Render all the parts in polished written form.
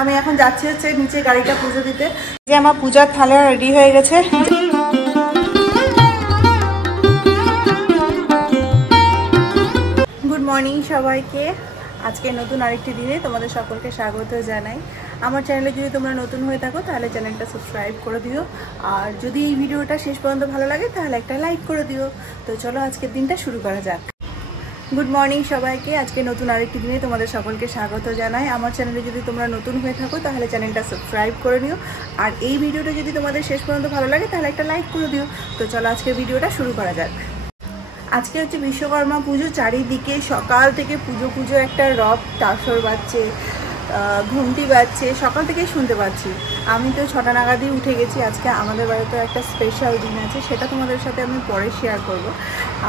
আমি এখন যাচ্ছি হচ্ছে নিচে গাড়িটা পুজো দিতে। যে আমার পূজার থালা রেডি হয়ে গেছে। গুড মর্নিং সবাইকে। আজকে নতুন আরেকটি দিনে তোমাদের সকলকে স্বাগত জানাই। আমার চ্যানেলে যদি তোমরা নতুন হয়ে থাকো তাহলে চ্যানেলটা সাবস্ক্রাইব করে দিও, আর যদি এই ভিডিওটা শেষ পর্যন্ত ভালো লাগে তাহলে একটা লাইক করে দিও। তো চলো আজকের দিনটা শুরু করা যাক। গুড মর্নিং সবাইকে। আজকে নতুন আরেকটি দিনে তোমাদের সকলকে স্বাগত জানাই। আমার চ্যানেলে যদি তোমরা নতুন হয়ে থাকো তাহলে চ্যানেলটা সাবস্ক্রাইব করে নিও, আর এই ভিডিওটা যদি তোমাদের শেষ পর্যন্ত ভালো লাগে তাহলে একটা লাইক করে দিও। তো চলো আজকের ভিডিওটা শুরু করা যাক। আজকে হচ্ছে বিশ্বকর্মা পুজো। চারিদিকে সকাল থেকে পুজো একটা রব তাসর বাজছে, ঘুমটি বাজছে, সকাল থেকেই শুনতে পাচ্ছি। আমি তো 6টা নাগাদই উঠে গেছি। আজকে আমাদের বাড়িতে একটা স্পেশাল দিন আছে, সেটা তোমাদের সাথে আমি পরে শেয়ার করব।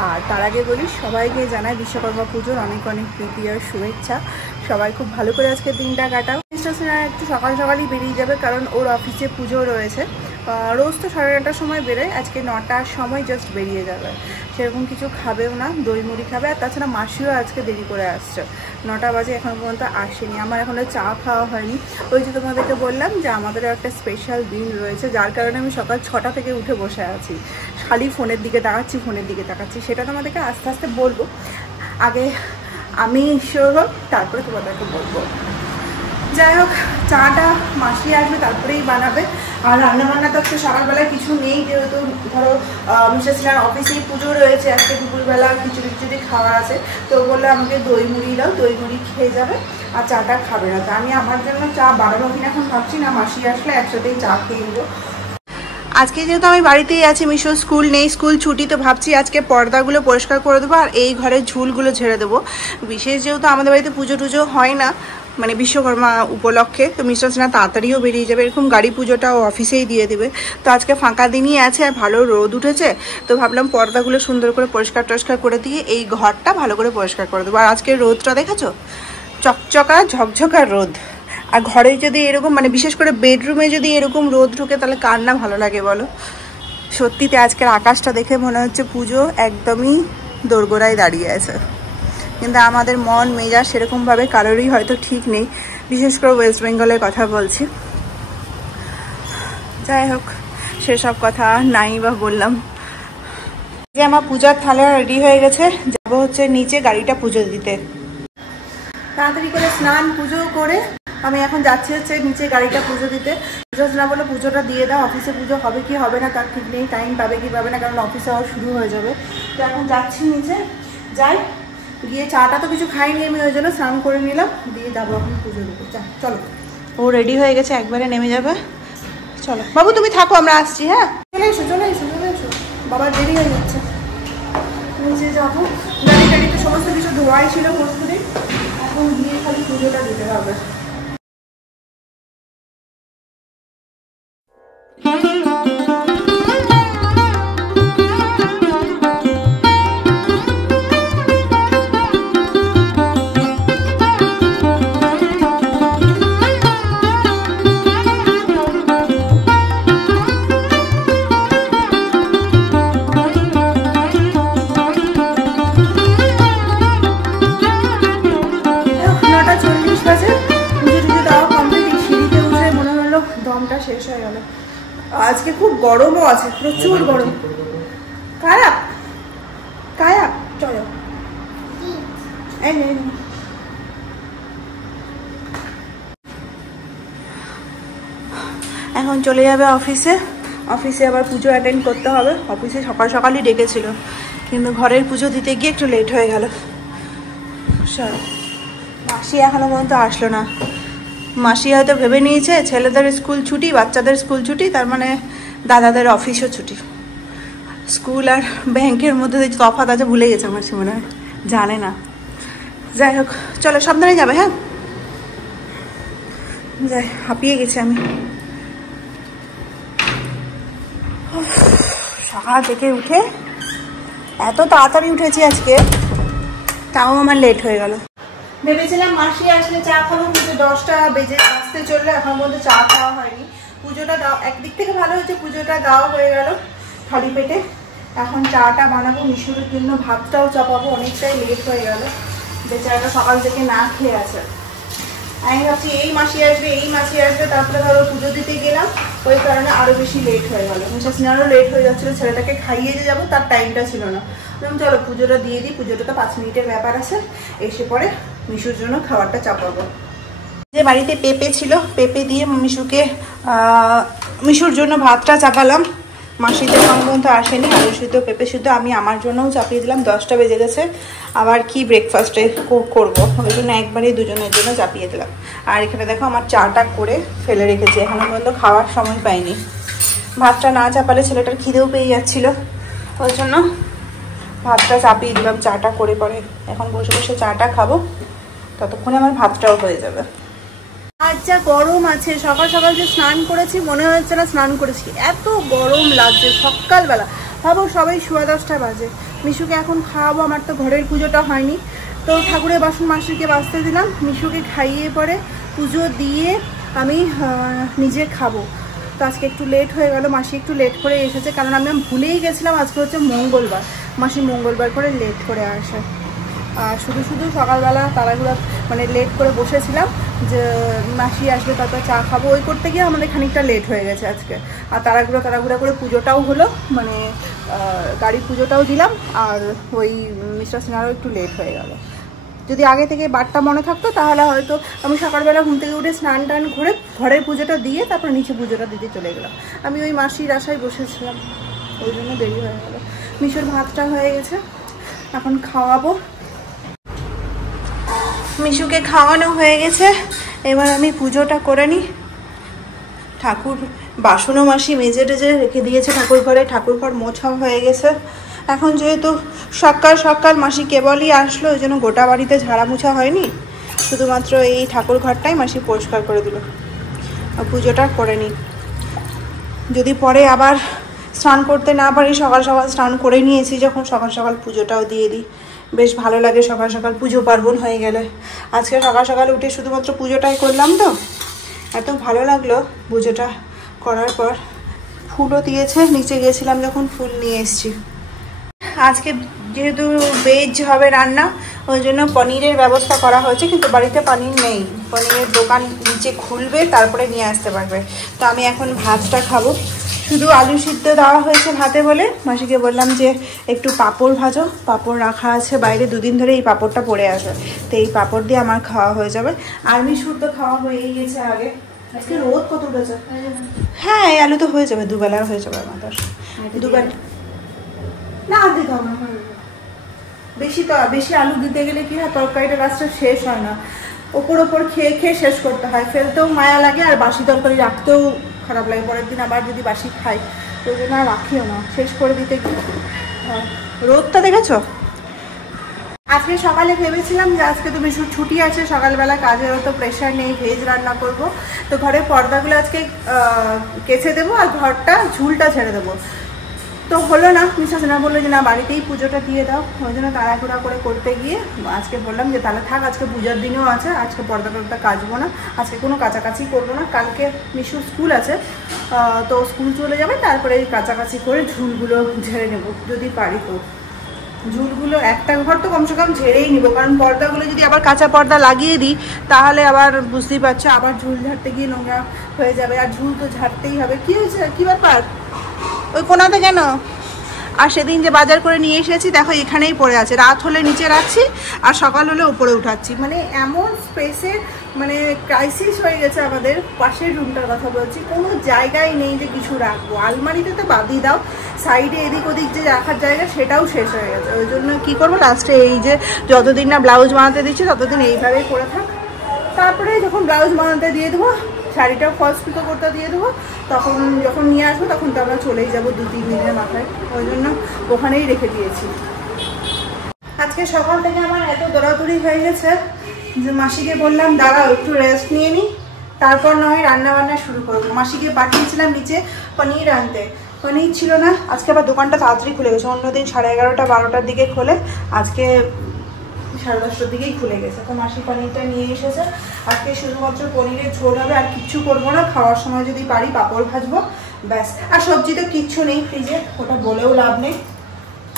আর তার আগে বলি, সবাইকে জানাই বিশ্বকর্মা পুজোর অনেক অনেক প্রীতি আর শুভেচ্ছা। সবাই খুব ভালো করে আজকের দিনটা কাটাও। মিস্টার সিনহা একটু সকালই বেরিয়ে যাবে, কারণ ওর অফিসে পুজো রয়েছে। রোজ তো 9:30টার সময় বেরোয়, আজকে 9টার সময় জাস্ট বেরিয়ে যাবে। সেরকম কিছু খাবেও না, দই মুড়ি খাবে। আর তাছাড়া মাসিও আজকে দেরি করে আসছে, 9টা বাজে এখনো পর্যন্ত আসেনি। আমার এখনো চা খাওয়া হয়নি। ওই যে তোমাদেরকে বললাম যে আমাদেরও একটা স্পেশাল দিন রয়েছে, যার কারণে আমি সকাল 6টা থেকে উঠে বসে আছি। খালি ফোনের দিকে তাকাচ্ছি। সেটা তোমাদেরকে আস্তে আস্তে বলবো। আগে আমি শিওর হোক, তারপরে তোমাদেরকে বলবো। যাই হোক, চাটা মাসি আসবে তারপরেই বানাবে। আর রান্নাবান্না তো আজকে সকালবেলায় কিছু নেই, যেহেতু ধরো মিস্টার সিনহার অফিসেই পুজো রয়েছে। আজকে দুপুরবেলা খিচুড়ি খাওয়ার আছে। তো বললে আমাকে দই মুড়ি দাও, দই মুড়ি খেয়ে যাবে, আর চাটা খাবে না। তো আমি আমার জন্য চা বানাবো কিনা এখন ভাবছি না, মাসি আসলে একসাথেই চা খেয়ে নেবো। আজকে যেহেতু আমি বাড়িতেই আছি, মিশো স্কুল নেই, স্কুল ছুটি, তো ভাবছি আজকে পর্দাগুলো পরিষ্কার করে দেবো আর এই ঘরের ঝুলগুলো ঝেড়ে দেবো। বিশেষ যেহেতু আমাদের বাড়িতে পুজো টুজো হয় না, মানে বিশ্বকর্মা উপলক্ষে, তো মিস্টার সিনহা তাড়াতাড়িও বেরিয়ে যাবে। এরকম গাড়ি পুজোটাও অফিসেই দিয়ে দেবে। তো আজকে ফাঁকা দিনই আছে, ভালো রোদ উঠেছে, তো ভাবলাম পর্দাগুলো সুন্দর করে পরিষ্কার করে দিয়ে এই ঘরটা ভালো করে পরিষ্কার করে দেবো। আর আজকে রোদটা দেখেছো, চকচকা ঝকঝকা রোদ। আর ঘরে যদি এরকম, মানে বিশেষ করে বেডরুমে যদি এরকম রোদ ঢুকে তাহলে কার না ভালো লাগে বলো। সত্যিতে আজকের আকাশটা দেখে মনে হচ্ছে পুজো একদমই দোরগোড়ায় দাঁড়িয়ে আছে। কিন্তু আমাদের মন মেজাজ সেরকমভাবে কারোরই হয়তো ঠিক নেই, বিশেষ করে ওয়েস্ট বেঙ্গলের কথা বলছি। যাই হোক, সেসব কথা নাই বা বললাম। যে আমার পূজার থালা রেডি হয়ে গেছে, যাবো হচ্ছে নিচে গাড়িটা পুজো দিতে। তাড়াতাড়ি করে স্নান পুজো করে আমি এখন যাচ্ছি হচ্ছে নিচে গাড়িটা পুজো দিতে। না বলে পুজোটা দিয়ে দাও, অফিসে পুজো হবে কি হবে না তার ঠিক নেই, টাইম পাবে কি পাবে না, কারণ অফিসে আবার শুরু হয়ে যাবে। তো এখন যাচ্ছি নিচে, যাই গিয়ে চাটা তো কিছু খাইনি আমি, ওই জন্য স্নান করে নিলাম, দিয়ে যাবো এখন পুজো দিতে। চলো, ও রেডি হয়ে গেছে, একবারে নেমে যাবে। চলো বাবু, তুমি থাকো, আমরা আসছি। হ্যাঁ, চলে এসো, বাবার দেরি হয়ে যাচ্ছে। নিচে যাবো, গাড়িতে সমস্ত কিছু ধোয়াই ছিল প্রস্তুতি, এখন গিয়ে খালি পুজোটা দিতে হবে। দমটা শেষ হয়ে গেল। আজকে খুব গরমও আছে, প্রচুর গরম। কায়া চলো, এখন চলে যাবে অফিসে আবার পুজো অ্যাটেন্ড করতে হবে। অফিসে সকালই ডেকেছিল, কিন্তু ঘরের পুজো দিতে গিয়ে একটু লেট হয়ে গেল। মাসি এখনো পর্যন্ত আসলো না। মাসি হয়তো ভেবে নিয়েছে ছেলেদের স্কুল ছুটি, বাচ্চাদের স্কুল ছুটি, তার মানে দাদাদের অফিসও ছুটি। স্কুল আর ব্যাংকের মধ্যে যে তফাৎ আছে ভুলে গেছে মাসি, মনে হয় জানে না। যাই হোক, চলো সাবধানে যাবে। হ্যাঁ, যাই, হাঁপিয়ে গেছি আমি। সকাল থেকে উঠে এত তাড়াতাড়ি উঠেছি আজকে, তাও আমার লেট হয়ে গেল। ভেবেছিলাম মাসি আসলে চা খাবো, কিন্তু 10টা বেজে আসতে চললো, এখন পর্যন্ত চা খাওয়া হয়নি। পুজোটা দাও, একদিক থেকে ভালো হয়েছে, পুজোটা দেওয়া হয়ে গেল খালি পেটে। এখন চাটা বানাবো, মিশুরের জন্য ভাতটাও চাপাবো, অনেকটাই লেট হয়ে গেল, বেচারাটা সকাল থেকে না খেয়ে আছে। আমি ভাবছি এই মাসি আসবে, তারপরে ধরো পুজো দিতে গেলাম, ওই কারণে আরও বেশি লেট হয়ে গেল। মিশা সিনারও লেট হয়ে যাচ্ছিলো, ছেলেটাকে খাইয়ে যে যাবো তার টাইমটা ছিল না। চলো পুজোটা দিয়ে দিই, পুজোটা তো 5 মিনিটের ব্যাপার আছে, এসে পরে মিশুর জন্য খাবারটা চাপাবো। যে বাড়িতে পেঁপে ছিল, পেঁপে দিয়ে মিশুর জন্য ভাতটা চাপালাম। মাসিতে এখন পর্যন্ত আসেনি, আলু সিদ্ধ পেঁপে সিদ্ধ আমি আমার জন্যও চাপিয়ে দিলাম। 10টা বেজে গেছে, আবার কি ব্রেকফাস্টে করবো, ওই জন্য একবারেই দুজনের জন্য চাপিয়ে দিলাম। আর এখানে দেখো আমার চাটা করে ফেলে রেখেছি, এখনো পর্যন্ত খাওয়ার সময় পাইনি। ভাতটা না চাপালে ছেলেটার খিদেও পেয়ে যাচ্ছিল, ওই জন্য ভাতটা চাপিয়ে দিলাম চাটা করে। পরে এখন বসে বসে চাটা খাবো, ততক্ষণে আমার ভাতটাও হয়ে যাবে। আজ যা গরম আছে, সকাল সকাল যে স্নান করেছি মনে হচ্ছে না স্নান করেছি, এত গরম লাগছে সকালবেলা। ভাবো সবাই 10:15 বাজে, মিশুকে এখন খাওয়াবো। আমার তো ঘরের পুজোটা হয়নি, তো ঠাকুরের বাসন মাসিকে বাঁচতে দিলাম। মিশুকে খাইয়ে পরে পুজো দিয়ে আমি নিজে খাবো। তো আজকে একটু লেট হয়ে গেল, মাসি একটু লেট করে এসেছে, কারণ আমি ভুলেই গেছিলাম আজকে হচ্ছে মঙ্গলবার। মাসি মঙ্গলবার করে লেট করে আসে। আর শুধু সকালবেলা তাড়াহুড়া মানে লেট করে বসেছিলাম যে মাসি আসবে তারপর চা খাবো, ওই করতে গিয়ে আমাদের খানিকটা লেট হয়ে গেছে আজকে। আর তাড়াহুড়া করে পুজোটাও হলো, মানে গাড়ি পুজোটাও দিলাম, আর ওই মিস্টার সিনহারও একটু লেট হয়ে গেল। যদি আগে থেকে বারটা মনে থাকতো তাহলে হয়তো আমি সকালবেলা ঘুম থেকে উঠে স্নান টান করে ঘরের পুজোটা দিয়ে তারপর নিচে পুজোটা দিতে চলে গেলাম। আমি ওই মাসির আশায় বসেছিলাম, ওই জন্য দেরি হয়ে গেল। মিশুর ভাতটা হয়ে গেছে, এখন খাওয়াবো। মিশুকে খাওয়ানো হয়ে গেছে, এবার আমি পুজোটা করে নিই। ঠাকুর বাসনও মাসি মেজে টেজে রেখে দিয়েছে ঠাকুর ঘরে, ঠাকুর ঘর মোছাও হয়ে গেছে। এখন যেহেতু সকাল মাসি কেবলই আসলো, ওই জন্য গোটা বাড়িতে ঝাড়া মোছা হয়নি, শুধুমাত্র এই ঠাকুর ঘরটাই মাসি পরিষ্কার করে দিল। পুজোটা করে নিই, যদি পরে আবার স্নান করতে না পারি, সকাল স্নান করে নিয়েছি যখন, সকাল পুজোটাও দিয়ে দিই। বেশ ভালো লাগে সকাল পুজো পার্বণ হয়ে গেলে। আজকে সকাল উঠে শুধুমাত্র পুজোটাই করলাম, তো এত ভালো লাগলো পুজোটা করার পর। ফুলও দিয়েছে, নিচে গিয়েছিলাম যখন ফুল নিয়ে এসেছি। আজকে যেহেতু ভেজ হবে রান্না, ওই জন্য পনিরের ব্যবস্থা করা হয়েছে, কিন্তু বাড়িতে পনির নেই। পনিরের দোকান নিচে খুলবে, তারপরে নিয়ে আসতে পারবে। তো আমি এখন ভাতটা খাবো, শুধু আলু সিদ্ধ দেওয়া হয়েছে ভাতে বলে। মাসিকে বললাম যে একটু পাঁপড় ভাজো, পাঁপড় রাখা আছে বাইরে, 2 দিন ধরে এই পাঁপড়টা পড়ে আছে, তো এই পাঁপড় দিয়ে আমার খাওয়া হয়ে যাবে। আর মিশুর তো খাওয়া হয়েই গেছে আগে। আজকে রোদ কত উঠেছে। হ্যাঁ, এই আলু তো হয়ে যাবে, 2 বেলা হয়ে যাবে আমাদের। 2 বেলা না দিতে হবে, বেশি আলু দিতে গেলে কি হয়, তরকারিটা রাস্তা শেষ হয় না, ওপর খেয়ে শেষ করতে হয়, ফেলতেও মায়া লাগে, আর বাসি তরকারি রাখতেও খারাপ লাগে, পরের দিন আবার যদি বাসি খাই, ওই জন্য আর রাখিও না, শেষ করে দিতে গিয়ে। রোদটা দেখেছো? আজকে সকালে ভেবেছিলাম যে আজকে তো মিশুর ছুটি আছে, সকালবেলা কাজের অত প্রেশার নেই, ভেজ রান্না করব, তো ঘরের পর্দাগুলো আজকে কেচে দেবো আর ঘরটা ঝুলটা ছেড়ে দেবো। তো হলো না, মিসেস না বললো যে না বাড়িতেই পুজোটা দিয়ে দাও, ওই জন্য তাড়াহুড়া করে করতে গিয়ে আজকে বললাম যে তাহলে থাক, আজকে পূজার দিনও আছে, আজকে পর্দা কাচবো না, আজকে কোনো কাচাকাচি করবো না, কালকে মিশুর স্কুল আছে, তো স্কুল চলে যাবে, তারপরে এই কাচাকাচি করে ঝুলগুলো ঝেড়ে নেব যদি পারি। তো ঝুলগুলো একটা ঘর তো কমসে কম ঝেড়েই নিব, কারণ পর্দাগুলো যদি আবার কাঁচা পর্দা লাগিয়ে দিই তাহলে আবার বুঝতেই পারছো আবার ঝুল ঝাড়তে গিয়ে নোংরা হয়ে যাবে, আর ঝুল তো ঝাড়তেই হবে। কি হয়েছে, কি ব্যাপার ওই কোনাতে কেন? আর সেদিন যে বাজার করে নিয়ে এসেছি দেখো এখানেই পড়ে আছে, রাত হলে নিচে রাখছি আর সকাল হলে উপরে উঠাচ্ছি, মানে এমন স্পেসের মানে ক্রাইসিস হয়ে গেছে আমাদের। পাশের রুমটার কথা বলছি, কোনো জায়গায় নেই যে কিছু রাখবো, আলমারিতে তো বাদই দাও, সাইডে এদিক ওদিক যে রাখার জায়গা সেটাও শেষ হয়ে গেছে। ওই জন্য কী করবো, লাস্টে এই যে যতদিন না ব্লাউজ বানাতে দিচ্ছি ততদিন এইভাবেই করে থাক, তারপরে যখন ব্লাউজ বানাতে দিয়ে দেবো, শাড়িটা ফলস পিকো করতে দিয়ে দেবো, তখন যখন নিয়ে আসবো তখন তো আমরা চলেই যাবো 2-3 দিনের মাথায়, ওই জন্য ওখানেই রেখে দিয়েছি। আজকে সকাল থেকে আমার এত দৌড়াদৌড়ি হয়ে গেছে যে মাসিকে বললাম দাঁড়াও একটু রেস্ট নিয়ে নিই, তারপর নয় রান্না বান্না শুরু করবো। মাসিকে পাঠিয়েছিলাম নিচে পনির আনতে, পনির ছিল না। আজকে আবার দোকানটা তাড়াতাড়ি খুলে গেছে, অন্যদিন 11:30-12টার দিকে খোলে, আজকে 10:30টার দিকেই খুলে গেছে। তো মাসি পনিরটা নিয়ে এসেছে, আজকে শুধুমাত্র পনিরের ঝোল হবে, আর কিচ্ছু করবো না, খাওয়ার সময় যদি পারি পাঁপড় ভাজবো ব্যাস। আর সবজি তো কিচ্ছু নেই ফ্রিজে, ওটা বলেও লাভ নেই।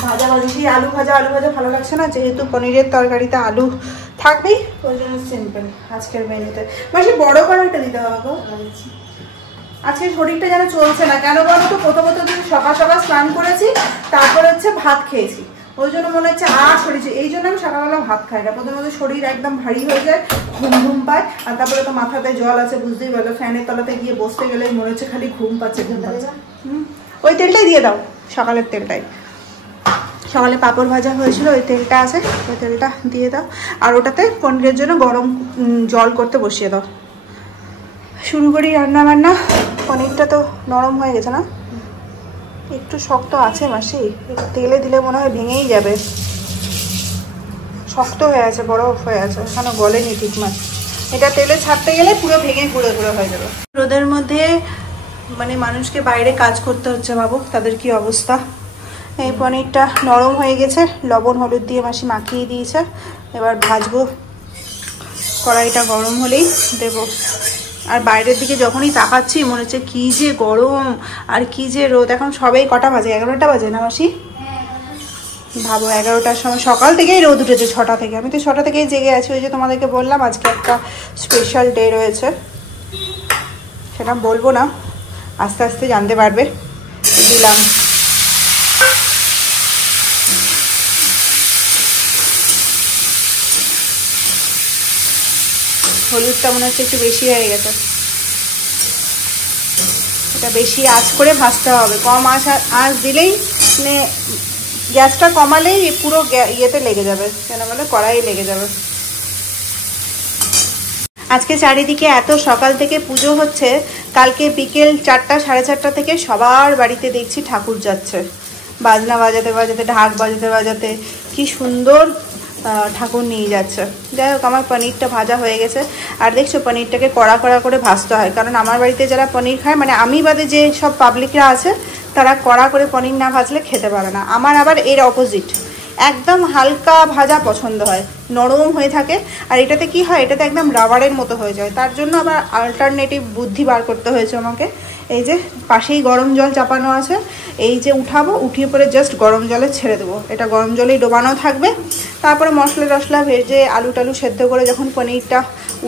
ভাজা সেই আলু ভাজা ভালো লাগছে না, যেহেতু পনিরের তরকারিতে আলু থাকবেই, ওই জন্য সিম্পল আজকের মেনুতে। মাসি বড় কড়াইটা দিতে হবে গো। আজকে শরীরটা যেন চলছে না, কেন বলো তো? প্রথমত সকাল সকাল স্নান করেছি, তারপর হচ্ছে ভাত খেয়েছি, ওই জন্য মনে হচ্ছে আর শরীর, এই জন্য আমি সকালবেলা ভাত খাই না। প্রথমত শরীর একদম ভারী হয়ে যায়, ঘুম ঘুম পায়, আর তারপরে তো মাথাতে জল আছে, বুঝতেই পারলো। ফ্যানের তলাতে গিয়ে বসতে গেলে মনে হচ্ছে খালি ঘুম পাচ্ছে, ঘুম পাচ্ছে। ওই তেলটাই দিয়ে দাও, সকালের তেলটাই। সকালে পাঁপড় ভাজা হয়েছিল, ওই তেলটা আছে, ওই তেলটা দিয়ে দাও। আর ওটাতে পনিরের জন্য গরম জল করতে বসিয়ে দাও। শুরু করি রান্না বান্না। পনিরটা তো নরম হয়ে গেছে না? একটু শক্ত আছে মাসি, তেলে দিলে মনে হয় ভেঙেই যাবে। শক্ত হয়ে আছে, বরফ হয়ে আছে, এখনো গলেনি ঠিক মাছ। এটা তেলে ছাড়তে গেলে পুরো ভেঙে গুঁড়ো গুঁড়ো হয়ে যাবে। রোদের মধ্যে মানে মানুষকে বাইরে কাজ করতে হচ্ছে, ভাবো তাদের কি অবস্থা। এই পনিরটা নরম হয়ে গেছে, লবণ হলুদ দিয়ে মাসি মাখিয়ে দিয়েছে। এবার ভাজবো, কড়াইটা গরম হলেই দেবো। আর বাইরের দিকে যখনই তাকাচ্ছি মনে হচ্ছে কি যে গরম আর কি যে রোদ। এখন সবাই কটা বাজে? 11টা বাজে না মাসি? ভাবো 11টার সময়, সকাল থেকেই রোদ উঠেছে, 6টা থেকে। আমি তো 6টা থেকেই জেগে আছি। ওই যে তোমাদেরকে বললাম আজকে একটা স্পেশাল ডে রয়েছে, সেটা বলবো না, আস্তে আস্তে জানতে পারবে। দিলাম হলুদটা, মনে হচ্ছে একটু বেশি হয়ে গেছে। এটা বেশি আঁচ করে ভাজতে হবে, কম আঁচ দিলেই মানে গ্যাসটা কমালেই পুরো ইয়েতে লেগে যাবে, কেন বলে কড়াই লেগে যাবে। আজকে চারিদিকে এত সকাল থেকে পুজো হচ্ছে, কালকে বিকেল 4টা 4:30 থেকে সবার বাড়িতে দেখছি ঠাকুর যাচ্ছে, বাজনা বাজাতে বাজাতে, ঢাক বাজাতে বাজাতে কি সুন্দর ঠাকুর নিয়ে যাচ্ছে। যাই হোক, আমার পনিরটা ভাজা হয়ে গেছে। আর দেখছো পনিরটাকে কড়া কড়া করে ভাজতে হয়, কারণ আমার বাড়িতে যারা পনির খায়, মানে আমি বাদে যে সব পাবলিকরা আছে, তারা কড়া করে পনির না ভাজলে খেতে পারে না। আমার আবার এর অপোজিট, একদম হালকা ভাজা পছন্দ হয়, নরম হয়ে থাকে। আর এটাতে কি হয়, এটাতে একদম রাবারের মতো হয়ে যায়। তার জন্য আবার অল্টারনেটিভ বুদ্ধি বার করতে হয়েছে আমাকে। এই যে পাশেই গরম জল চাপানো আছে, এই যে উঠাবো, উঠিয়ে পরে জাস্ট গরম জলে ছেড়ে দেবো। এটা গরম জলেই ডোবানো থাকবে। তারপরে মশলা টশলা ভেজে আলু টালু সেদ্ধ করে যখন পনিরটা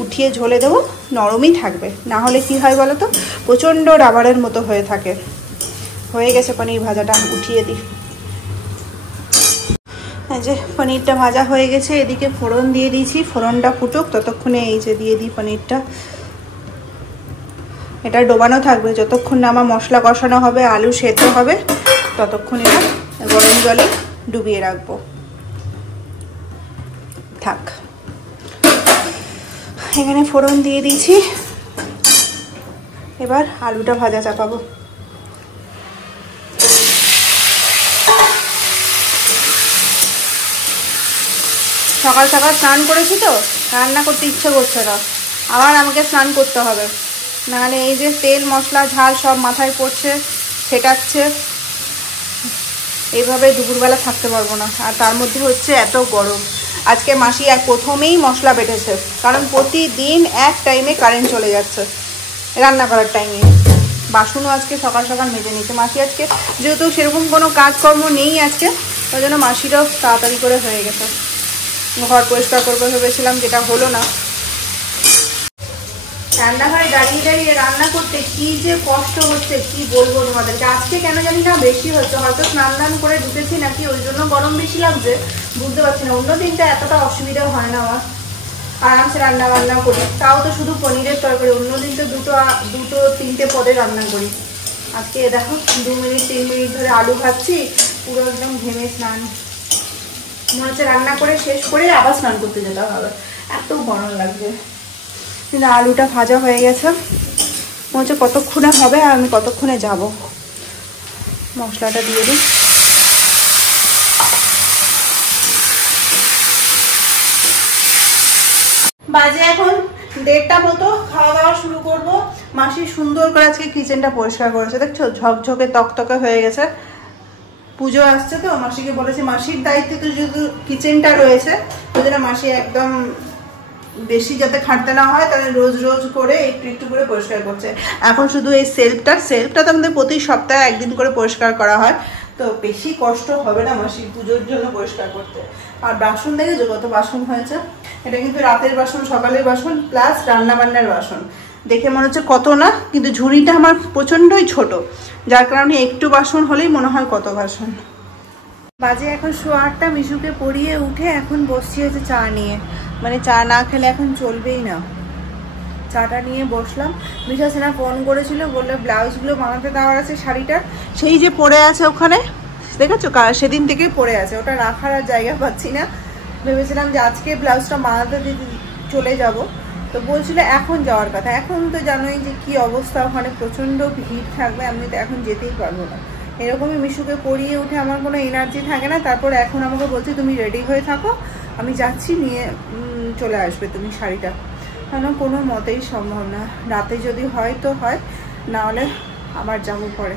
উঠিয়ে ঝোলে দেবো, নরমই থাকবে। না হলে কি হয় বলো তো, প্রচণ্ড রাবারের মতো হয়ে থাকে। হয়ে গেছে পনির ভাজাটা, উঠিয়ে দিই। এই যে পনিরটা ভাজা হয়ে গেছে, এদিকে ফোড়ন দিয়ে দিয়েছি, ফোড়নটা ফুটুক ততক্ষণে এই যে দিয়ে দিই পনিরটা। এটা ডোবানো থাকবে যতক্ষণ না আমার মশলা কষানো হবে, আলু সেদ্ধ হবে, ততক্ষণ এটা গরম জলে ডুবিয়ে রাখবো। থাক, এখানে ফোড়ন দিয়ে দিয়েছি, এবার আলুটা ভাজা চাপাবো। সকাল সকাল স্নান করেছি তো, রান্না করতে ইচ্ছে করছে না, আবার আমাকে স্নান করতে হবে, নাহলে এই যে তেল মশলা ঝাল সব মাথায় পড়ছে, ফেটাচ্ছে, এইভাবে দুপুরবেলা থাকতে পারবো না। আর তার মধ্যে হচ্ছে এত গরম। আজকে মাসি প্রথমেই মশলা বেটেছে, কারণ প্রতিদিন এক টাইমে কারেন্ট চলে যাচ্ছে রান্না করার টাইমে। বাসনও আজকে সকাল সকাল মেজে নিচ্ছে মাসি। আজকে যেহেতু সেরকম কোনো কাজকর্ম নেই আজকে, ওই জন্য মাসিরও তাড়াতাড়ি করে হয়ে গেছে। ঘর পরিষ্কার করবো ভেবেছিলাম, যেটা হলো না। রান্নাঘরে দাঁড়িয়ে দাঁড়িয়ে রান্না করতে কি যে কষ্ট হচ্ছে, কি বলবো তোমাদেরকে। আজকে কেন জানি না বেশি হচ্ছে, হয়তো স্নান দান করে ঢুকেছি নাকি, ওই জন্য গরম বেশি লাগছে, বুঝতে পারছি না। অন্য দিনটা এতটা অসুবিধা হয় না আমার, আরামসে রান্না বান্না করি, তাও তো শুধু পনিরের তরকারি। অন্য দিন তো দুটো তিনটে পদে রান্না করি। আজকে দেখো 2 মিনিট 3 মিনিট ধরে আলু ভাজছি, পুরো একদম ঘেমে স্নান, মনে হচ্ছে রান্না করে শেষ করে আবার স্নান করতে যেতে হবে, এত গরম লাগছে। কিন্তু আলুটা ভাজা হয়ে গেছে, মনে হচ্ছে কতক্ষণে হবে আর আমি কতক্ষণে যাব। মশলাটা দিয়ে দিই। বাজে এখন 1:30 মতো, খাওয়া দাওয়া শুরু করব। মাসি সুন্দর করে আজকে কিচেনটা পরিষ্কার করেছে, দেখছো ঝকঝকে তকতকে হয়ে গেছে। পুজো আসছে তো, মাসিকে বলেছি মাসির দায়িত্বে তো যেহেতু কিচেনটা রয়েছে, ওই জন্য মাসি একদম বেশি যাতে খাটতে না হয়, তাহলে রোজ রোজ করে একটু একটু করে পরিষ্কার করছে। এখন শুধু এই সেলফটা তো আমাদের প্রতি সপ্তাহে একদিন করে পরিষ্কার করা হয়, তো বেশি কষ্ট হবে না মাসির পুজোর জন্য পরিষ্কার করতে। আর বাসন দেখেছো কত বাসন হয়েছে, এটা কিন্তু রাতের বাসন, সকালের বাসন প্লাস রান্নাবান্নার বাসন। দেখে মনে হচ্ছে কত না, কিন্তু ঝুড়িটা আমার প্রচণ্ডই ছোট, যার কারণে একটু বাসন হলেই মনে হয় কত বাসন। বাজে এখন 8:15, মিশুকে পরিয়ে উঠে এখন বসছি হচ্ছে চা নিয়ে। মানে চা না খেলে এখন চলবেই না। চাটা নিয়ে বসলাম। মিশা সেনা ফোন করেছিল, বললো ব্লাউজগুলো বানাতে দেওয়ার আছে শাড়িটার, সেই যে পড়ে আছে ওখানে দেখেছো, সেদিন থেকেই পড়ে আছে, ওটা রাখার আর জায়গা পাচ্ছি না। ভেবেছিলাম যে আজকে ব্লাউজটা বানাতে দিয়ে চলে যাব, তো বলছিল এখন যাওয়ার কথা। এখন তো জানোই যে কি অবস্থা, ওখানে প্রচণ্ড ভিড় থাকবে, আমি তো এখন যেতেই পারবো না। এরকমই মিশুকে পরিয়ে উঠে আমার কোনো এনার্জি থাকে না। তারপর এখন আমাকে বলছে তুমি রেডি হয়ে থাকো, আমি যাচ্ছি, নিয়ে চলে আসবে তুমি শাড়িটা। কেন কোনো মতেই সম্ভব না, রাতে যদি হয় তো হয়, না হলে আবার যাবো পরে।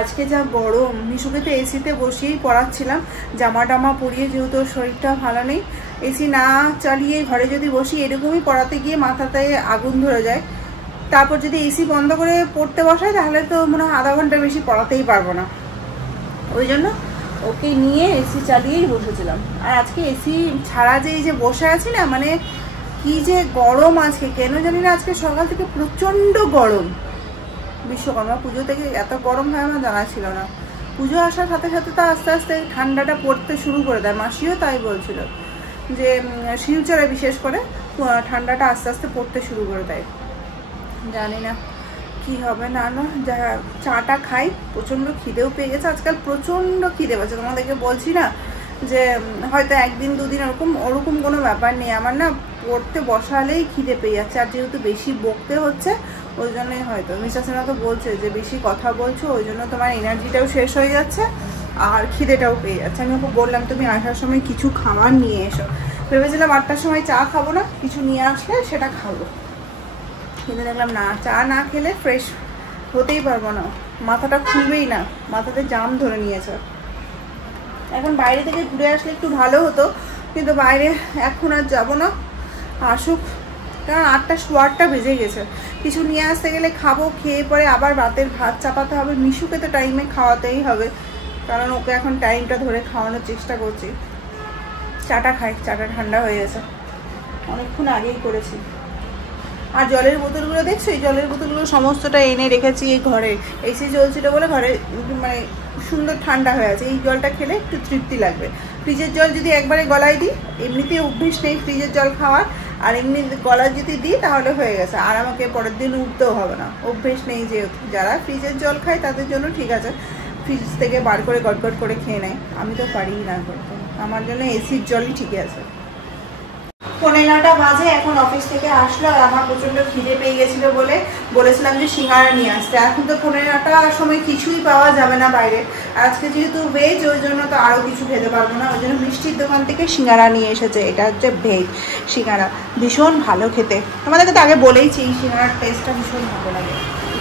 আজকে যা গরম, মিশুকে তো এসিতে বসিয়েই পড়াচ্ছিলাম, জামা টামা পরিয়ে, যেহেতু শরীরটা ভালো নেই। এসি না চালিয়ে ঘরে যদি বসি, এরকমই পড়াতে গিয়ে মাথাতে আগুন ধরে যায়। তারপর যদি এসি বন্ধ করে পড়তে বসায়, তাহলে তো মনে হয় আধা ঘন্টা বেশি পড়াতেই পারবো না। ওই জন্য ওকে নিয়ে এসি চালিয়েই বসেছিলাম। আর আজকে এসি ছাড়া যে এই যে বসে আছি না, মানে কি যে গরম আজকে, কেন জানি না, আজকে সকাল থেকে প্রচণ্ড গরম। বিশ্বকর্মা পুজো থেকে এত গরম হয় আমার জানা ছিল না। পুজো আসার সাথে সাথে তো আস্তে আস্তে ঠান্ডাটা পড়তে শুরু করে দেয়, মাসিও তাই বলছিল যে শিলচরে বিশেষ করে ঠান্ডাটা আস্তে আস্তে পড়তে শুরু করে দেয়। জানি না কি হবে না না। যা চাটা খাই, প্রচণ্ড খিদেও পেয়ে গেছে আজকাল, প্রচণ্ড খিদে পাচ্ছে। তোমাদেরকে বলছি না যে হয়তো একদিন দুদিন ওরকম কোনো ব্যাপার নেই, আমার না পড়তে বসালেই খিদে পেয়ে যাচ্ছে। আর যেহেতু বেশি বকতে হচ্ছে, ওই জন্যই হয়তো মিস্টার সেনা তো বলছে যে বেশি কথা বলছো, ওই জন্য তোমার এনার্জিটাও শেষ হয়ে যাচ্ছে আর খিদেটাও পেয়ে যাচ্ছে। আমি ওকে বললাম তুমি আসার সময় কিছু খাবার নিয়ে এসো। ভেবেছিলাম 8টার সময় চা খাবো না, কিছু নিয়ে আসলে সেটা খাবো, কিন্তু দেখলাম না, চা না খেলে ফ্রেশ হতেই পারবো না, মাথাটা খুলবেই না, মাথাতে জাম ধরে নিয়েছে। এখন বাইরে থেকে ঘুরে আসলে একটু ভালো হতো, কিন্তু বাইরে এখন আর যাবো না, আসুক, কারণ 8টা বেজে গেছে। কিছু নিয়ে আসতে গেলে খাবো, খেয়ে পরে আবার রাতের ভাত চাপাতে হবে। মিশুকে তো টাইমে খাওয়াতেই হবে, কারণ ওকে এখন টাইমটা ধরে খাওয়ানোর চেষ্টা করছি। চাটা খাই, চাটা ঠান্ডা হয়ে গেছে, অনেকক্ষণ আগেই করেছি। আর জলের বোতলগুলো দেখছো, এই জলের বোতলগুলো সমস্তটা এনে রেখেছি এই ঘরে। এসি চলছিল বলে ঘরে মানে সুন্দর ঠান্ডা হয়ে আছে, এই জলটা খেলে একটু তৃপ্তি লাগবে। ফ্রিজের জল যদি একবারে গলায় দিই, এমনিতে অভ্যেস নেই ফ্রিজের জল খাওয়ার, আর এমনি গলায় যদি দিই তাহলে হয়ে গেছে, আর আমাকে পরের দিন উঠতেও হবে না, অভ্যেস নেই। যেহেতু যারা ফ্রিজের জল খায় তাদের জন্য ঠিক আছে, ফ্রিজ থেকে বার করে গটগট করে খেয়ে নেয়, আমি তো পারিই না করতে, আমার জন্য এসির জলই ঠিক আছে। 9:15 বাজে, এখন অফিস থেকে আসলো, আর আমার প্রচণ্ড খিদে পেয়ে গেছিলো বলে বলেছিলাম যে সিঙ্গারা নিয়ে আসতে। এখন তো 9:15টার সময় কিছুই পাওয়া যাবে না বাইরে, আজকে যেহেতু ভেজ, ওই জন্য তো আরও কিছু খেতে পারবো না, ওই জন্য মিষ্টির দোকান থেকে সিঙ্গারা নিয়ে এসেছে। এটা হচ্ছে ভেজ সিঙ্গারা, ভীষণ ভালো খেতে। আমাদেরকে তো আগে বলেইছি এই সিঙ্গারার টেস্টটা ভীষণ ভালো লাগে,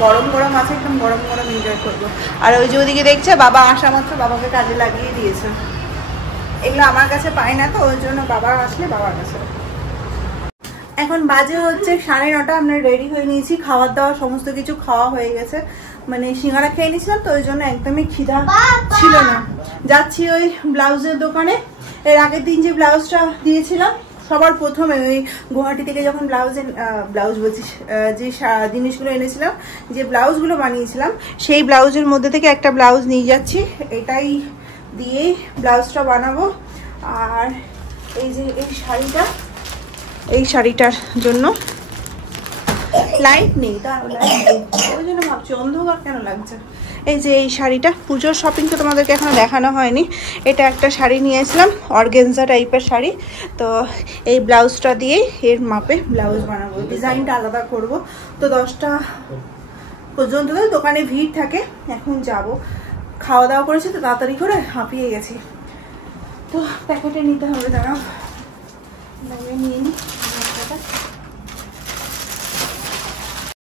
গরম গরম আছে, একদম গরম গরম এনজয় করবো। আর ওই যে ওদিকে দেখছে বাবা আসা মাত্র বাবাকে কাজে লাগিয়ে দিয়েছে, এগুলো আমার কাছে পাই না, তো ওই জন্য বাবা আসলে বাবার কাছে। এখন বাজে হচ্ছে 9:30, আমরা রেডি হয়ে নিয়েছি, খাবার দাওয়া সমস্ত কিছু খাওয়া হয়ে গেছে। মানে সিঙ্গারা খেয়ে নিয়েছিলাম তো, ওই জন্য একদমই খিদা ছিল না। যাচ্ছি ওই ব্লাউজের দোকানে, এর আগের দিন যে ব্লাউজটা দিয়েছিলাম সবার প্রথমে, ওই গুয়াহাটি থেকে যখন ব্লাউজ বলছি, যে জিনিসগুলো এনেছিলাম, যে ব্লাউজগুলো বানিয়েছিলাম, সেই ব্লাউজের মধ্যে থেকে একটা ব্লাউজ নিয়ে যাচ্ছি, এটাই দিয়েই ব্লাউজটা বানাবো। আর এই যে এই শাড়িটার জন্য লাইট নেই, ওই জন্য ভাবছি অন্ধকার কেন লাগছে। এই যে এই শাড়িটা, পুজোর শপিং তো তোমাদেরকে এখনো দেখানো হয়নি। এটা একটা শাড়ি নিয়েছিলাম, অর্গেনজা টাইপের শাড়ি, তো এই ব্লাউজটা দিয়েই এর মাপে ব্লাউজ বানাবো, ডিজাইনটা আলাদা করব। তো 10টা পর্যন্ত তো দোকানে ভিড় থাকে, এখন যাব। খাওয়া দাওয়া করেছি তো তাড়াতাড়ি করে, হাঁপিয়ে গেছি, তো প্যাকেটে নিতে হবে, দাঁড়াও নিয়ে নিই।